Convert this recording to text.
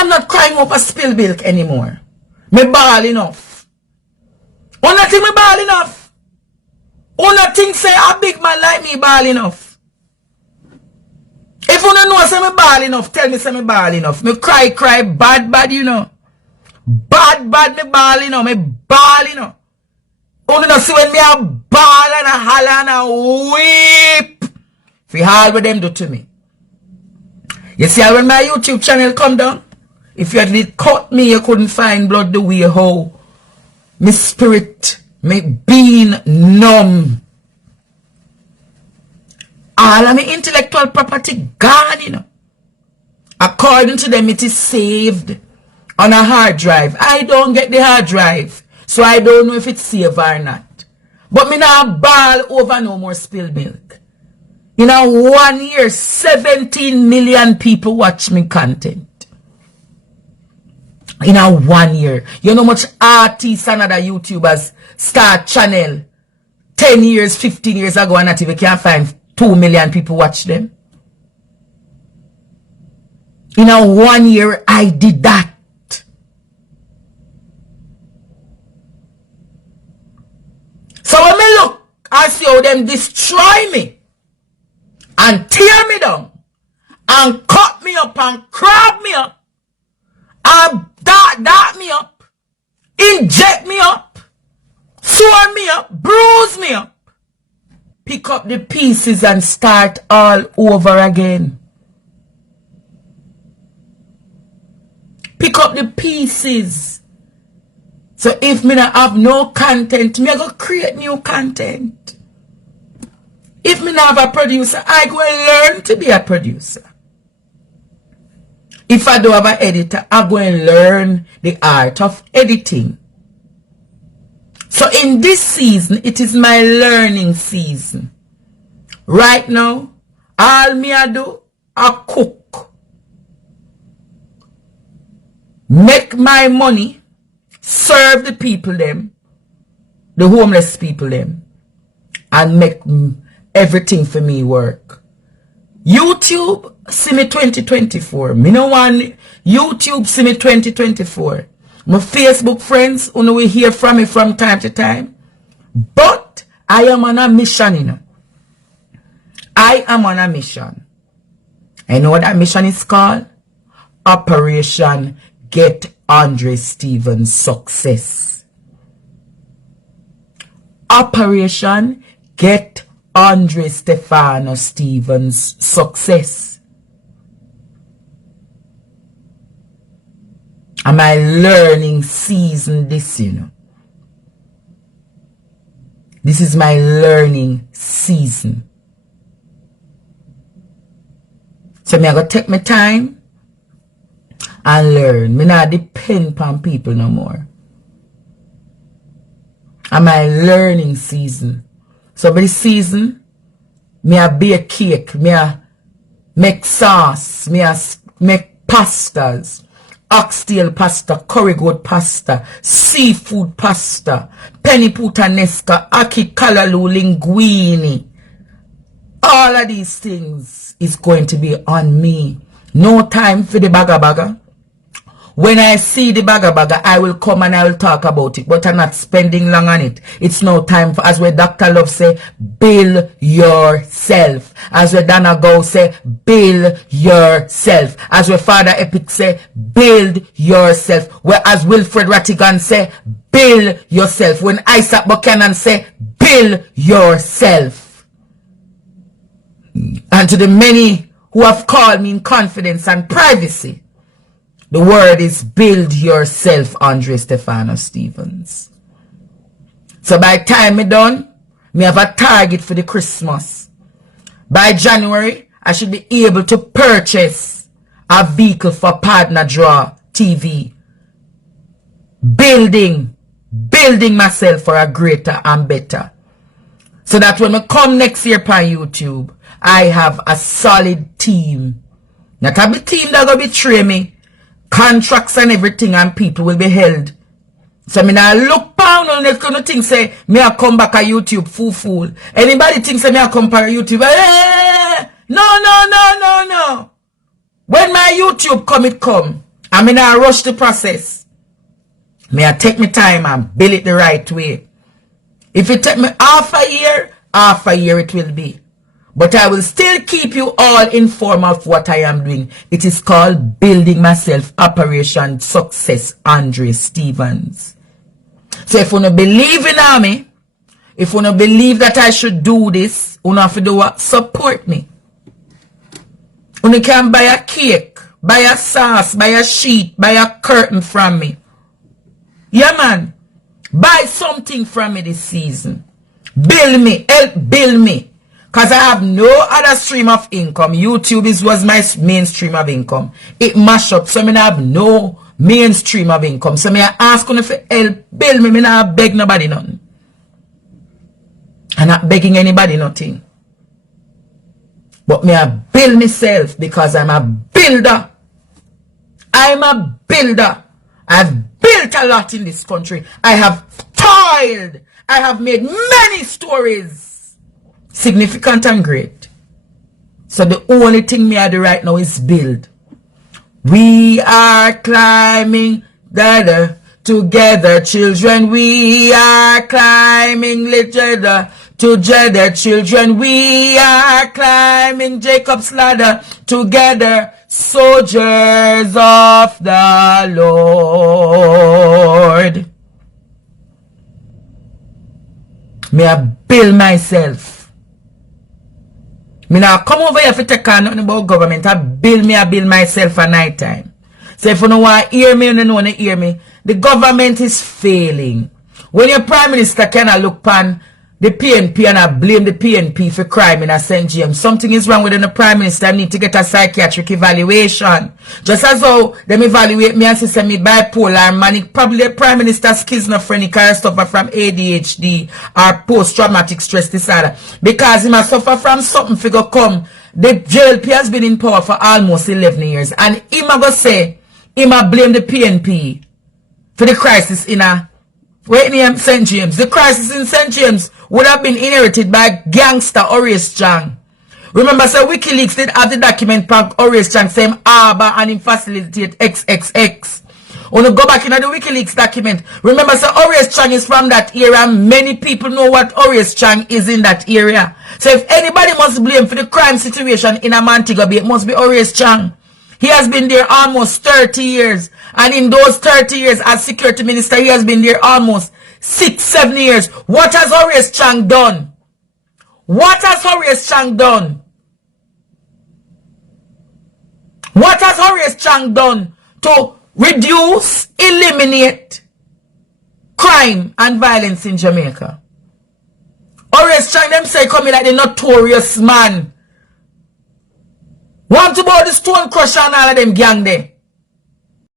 am not crying over spilled milk anymore. Me ball enough. Una think me ball enough. Una think say a big man like me ball enough. If una know say me ball enough, tell me say me ball enough. Me cry bad, you know. Bad, me ball, you know. Me ball, you know. Una don't see when me a ball and a holler and a weep. For all what them do to me. You see when my YouTube channel come down, if you had cut me, you couldn't find blood the way how my spirit, my being numb. All of my intellectual property gone, you know. According to them, it is saved on a hard drive. I don't get the hard drive, so I don't know if it's saved or not. But me not ball over no more spilled milk. In a 1 year, 17 million people watch me content. In a 1 year. You know how much artists and other YouTubers start channel 10 years, 15 years ago and not even can't find 2 million people watch them. In a 1 year, I did that. So when me look, I see how them destroy me and tear me down and cut me up and crab me up and dart me up, inject me up, sore me up, bruise me up, pick up the pieces and start all over again. Pick up the pieces. So if me not have no content, me I go create new content. If me not have a producer, I go and learn to be a producer. If I don't have an editor, I go and learn the art of editing. So in this season, it is my learning season. Right now, all me I do, I cook. Make my money, serve the people them, the homeless people them, and make everything for me work. YouTube, see me 2024. Me no want YouTube, see me 2024. My Facebook friends, who will hear from me from time to time. But I am on a mission, you know. I am on a mission. I know what that mission is called? Operation Get Andre Stevens Success. Operation Get Andre Stefano Stevens Success. And my learning season this, you know. This is my learning season. So me I go take my time and learn. Me not depend on people no more. And my learning season. So by this season, me a bake cake, me a make sauce, me a make pastas, oxtail pasta, curry goat pasta, seafood pasta, penny puttanesca, aki kalalu linguine. All of these things is going to be on me. No time for the baga. When I see the baga, I will come and I will talk about it. But I'm not spending long on it. It's no time for, as where Dr. Love say, build yourself. As where Dana Go say, build yourself. As where Father Epic say, build yourself. Where as Wilfred Rattigan say, build yourself. When Isaac Buchanan say, build yourself. And to the many who have called me in confidence and privacy, the word is build yourself, Andre Stefano Stevens. So by the time me done, me have a target for the Christmas. By January, I should be able to purchase a vehicle for Partner Draw TV. Building myself for a greater and better. So that when I come next year on YouTube, I have a solid team. Not a big team that will betray me. Contracts and everything and people will be held. So me now look down on this kind of thing say me I come back a YouTube fool. Anybody think say me I come back a YouTube? No. When my YouTube come, it come. I mean, I rush the process. I take my time and build it the right way. If it take me half a year it will be. But I will still keep you all informed of what I am doing. It is called Building Myself Operation Success Andre Stevens. So if you don't believe in me, if you don't believe that I should do this, you have to do what? Support me. You can buy a cake, buy a sauce, buy a sheet, buy a curtain from me. Yeah, man. Buy something from me this season. Build me. Help build me. Because I have no other stream of income. YouTube was my main stream of income. It mash up. So I have no main stream of income. So I ask you for help build me. I not beg nobody nothing. I'm not begging anybody nothing. But I build myself because I'm a builder. I'm a builder. I've built a lot in this country. I have toiled. I have made many stories. Significant and great. So the only thing I do right now is build. We are climbing together, children. We are climbing together, children. We are climbing Jacob's ladder together, soldiers of the Lord. Me I build myself. Me now come over here for take on nothing about government. I build myself at night time. So if you don't want to hear me, you don't want to hear me. The government is failing. When your prime minister cannot look pan the PNP and I blame the PNP for crime in a St. James, something is wrong with the prime minister. Need to get a psychiatric evaluation. Just as how them evaluate me and say me bipolar manic, probably the prime minister schizophrenic or suffer from ADHD or post-traumatic stress disorder. Because he must suffer from something figure come. The JLP has been in power for almost 11 years. And he must say, he must blame the PNP for the crisis in a St. James. The crisis in St. James would have been inherited by gangster Horace Chang. Remember, so WikiLeaks did have the document from Horace Chang saying harbor and him facilitate XXX. When you go back into the WikiLeaks document, remember, so Horace Chang is from that area. Many people know what Horace Chang is in that area. So if anybody must blame for the crime situation in a Montego Bay, it must be Horace Chang. He has been there almost 30 years. And in those 30 years as security minister, he has been there almost 6-7 years. What has Horace Chang done? What has Horace Chang done? What has Horace Chang done to reduce, eliminate crime and violence in Jamaica? Horace Chang, them say coming like the notorious man. Want to about the stone crusher and all of them gang there.